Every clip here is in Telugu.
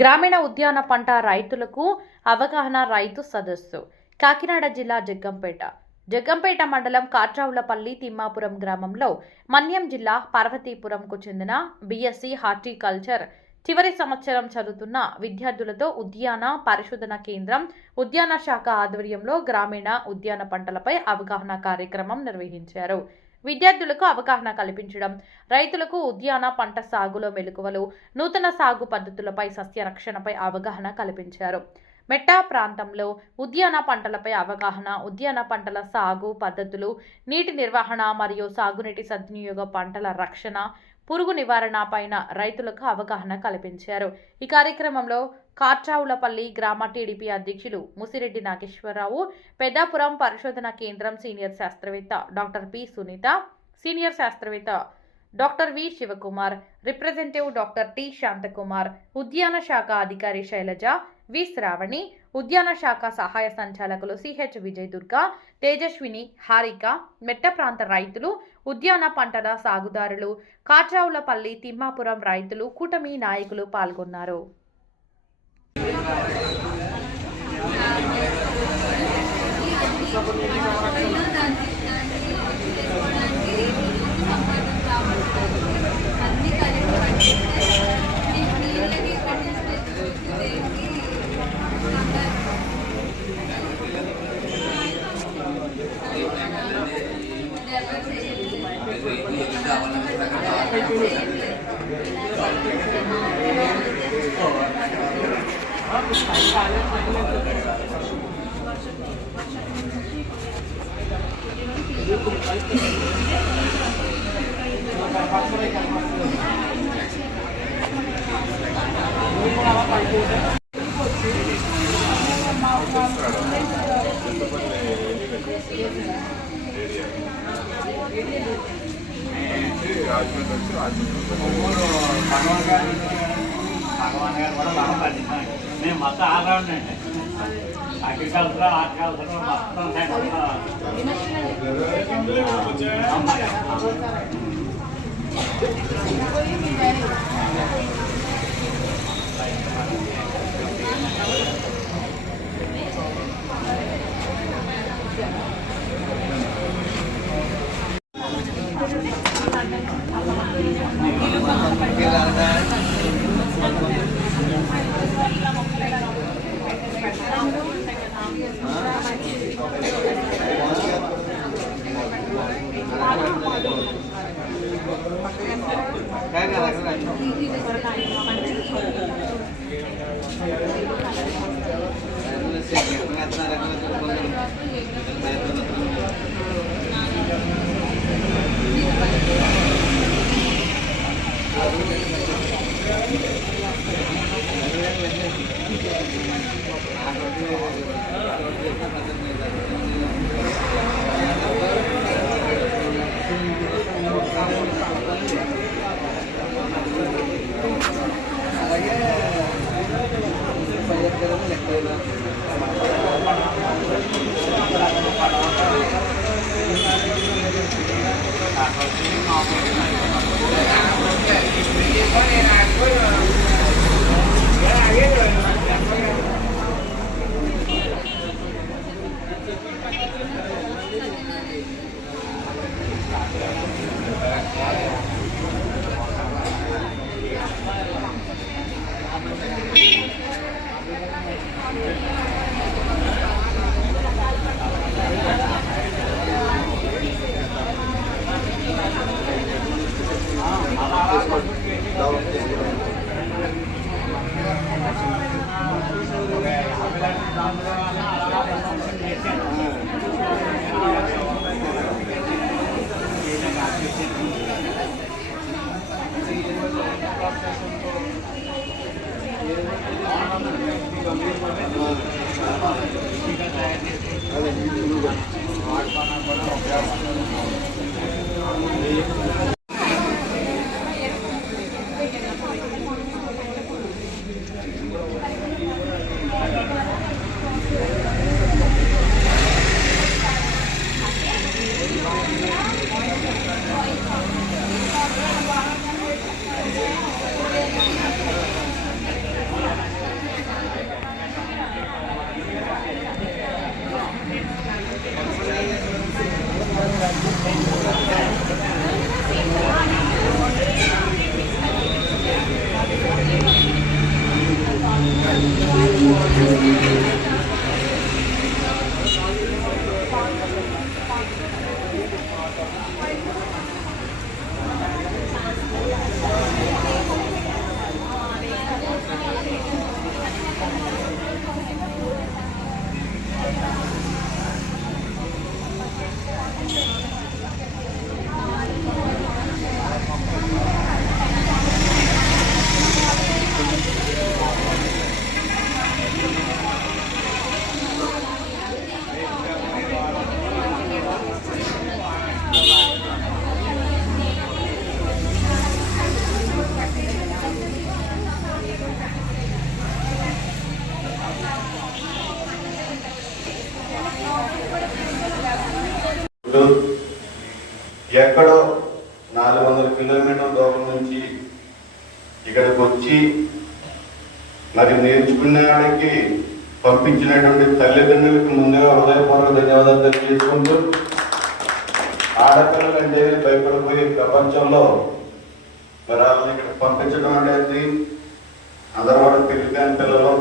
గ్రామీణ ఉద్యాన పంట రైతులకు అవగాహన రైతు సదస్సు కాకినాడ జిల్లా జగ్గంపేట మండలం కాట్రావులపల్లి తిమ్మాపురం గ్రామంలో మన్యం జిల్లా పార్వతీపురంకు చెందిన బీఎస్సీ హార్టికల్చర్ చివరి సంవత్సరం చదువుతున్న విద్యార్థులతో ఉద్యాన పరిశోధన కేంద్రం ఉద్యాన శాఖ ఆధ్వర్యంలో గ్రామీణ ఉద్యాన పంటలపై అవగాహన కార్యక్రమం నిర్వహించారు. విద్యార్థులకు అవగాహన కల్పించడం, రైతులకు ఉద్యాన పంట సాగులో మెలకువలు, నూతన సాగు పద్ధతులపై సస్య రక్షణపై అవగాహన కల్పించారు. మెట్టా ప్రాంతంలో ఉద్యాన పంటలపై అవగాహన, ఉద్యాన పంటల సాగు పద్ధతులు, నీటి నిర్వహణ మరియు సాగునీటి సద్వినియోగ, పంటల రక్షణ, పురుగు నివారణ పైన రైతులకు అవగాహన కల్పించారు. ఈ కార్యక్రమంలో కాట్రావులపల్లి గ్రామ టీడీపీ అధ్యక్షులు ముసిరెడ్డి నాగేశ్వరరావు, పెద్దాపురం పరిశోధన కేంద్రం సీనియర్ శాస్త్రవేత్త డాక్టర్ పి సునీత, సీనియర్ శాస్త్రవేత్త doctor V Sivakumar, representative doctor T Santhakumar, ఉద్యాన శాఖ అధికారి శైలజ, వి శ్రావణి, ఉద్యాన శాఖ సహాయ సంచాలకులు సిహెచ్ విజయ్ దుర్గా, తేజస్విని, హారిక, మెట్ట ప్రాంత రైతులు, ఉద్యాన పంటల సాగుదారులు, కాట్రావులపల్లి తిమ్మాపురం రైతులు, కూటమి నాయకులు పాల్గొన్నారు. భగవాన్ గారు కూడా బాగా పండిస్తాను. మేము మొత్తం ఆల్రౌండ్ అండి. అగ్రికల్చర్, హార్టికల్చర్ మొత్తం ఇక్కడికి వచ్చి మరి నేర్చుకునేవాడికి పంపించినటువంటి తల్లిదండ్రులకి ముందుగా హృదయపూర్వక ధన్యవాదాలు తెలియజేసుకుంటూ, ఆడపిల్లలు అంటే భయపడిపోయి ప్రపంచంలో మరి వాళ్ళని ఇక్కడ పంపించడం అనేది అందరూ కూడా తెలియని పిల్లలు.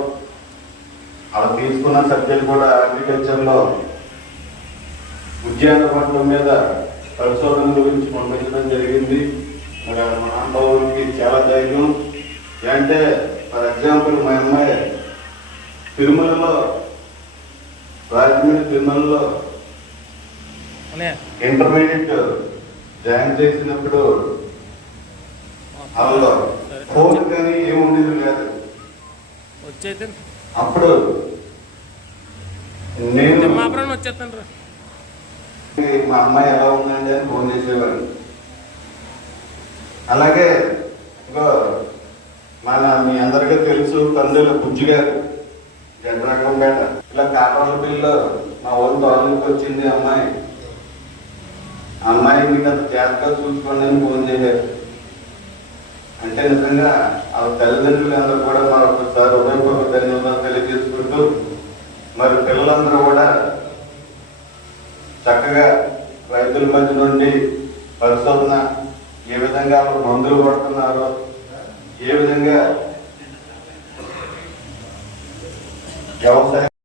వాళ్ళు తీసుకున్న సబ్జెక్ట్ కూడా అగ్రికల్చర్లో ఉద్యాన పంటల మీద పరిశోధన గురించి పంపించడం జరిగింది. మరి మన అనుభవానికి చాలా ధైర్యం. అంటే ఫర్ ఎగ్జాంపుల్ మా అమ్మాయి తిరుమలలో, రాజమండ్రి తిరుమలలో ఇంటర్మీడియట్ జాయిన్ చేసినప్పుడు అందులో ఫోన్ కానీ ఏముండేది లేదు. అప్పుడు నేను మా అమ్మాయి ఎలా ఉందండి అని ఫోన్ చేసేవాడిని. అలాగే ఇంకో మీ అందరికీ తెలుసు కందుల బుజ్జి గారు జనరకంపేట, ఇలా కాపాల పిల్లలు మా ఊరు తోటలోకి వచ్చింది అమ్మాయి. అమ్మాయి మీకు అంత జాగ్రత్తగా చూసుకోండి అని ఫోన్ చేశారు. అంటే నిజంగా ఆ తల్లిదండ్రులు అందరూ కూడా మరొకసారి హృదయపూర్వక ధన్యవాదాలు తెలియజేసుకుంటూ, మరి పిల్లలందరూ కూడా చక్కగా రైతుల మధ్య నుండి పరిశోధన, ఏ విధంగా మందులు పడుతున్నారో, ఏ విధంగా వ్యవసాయం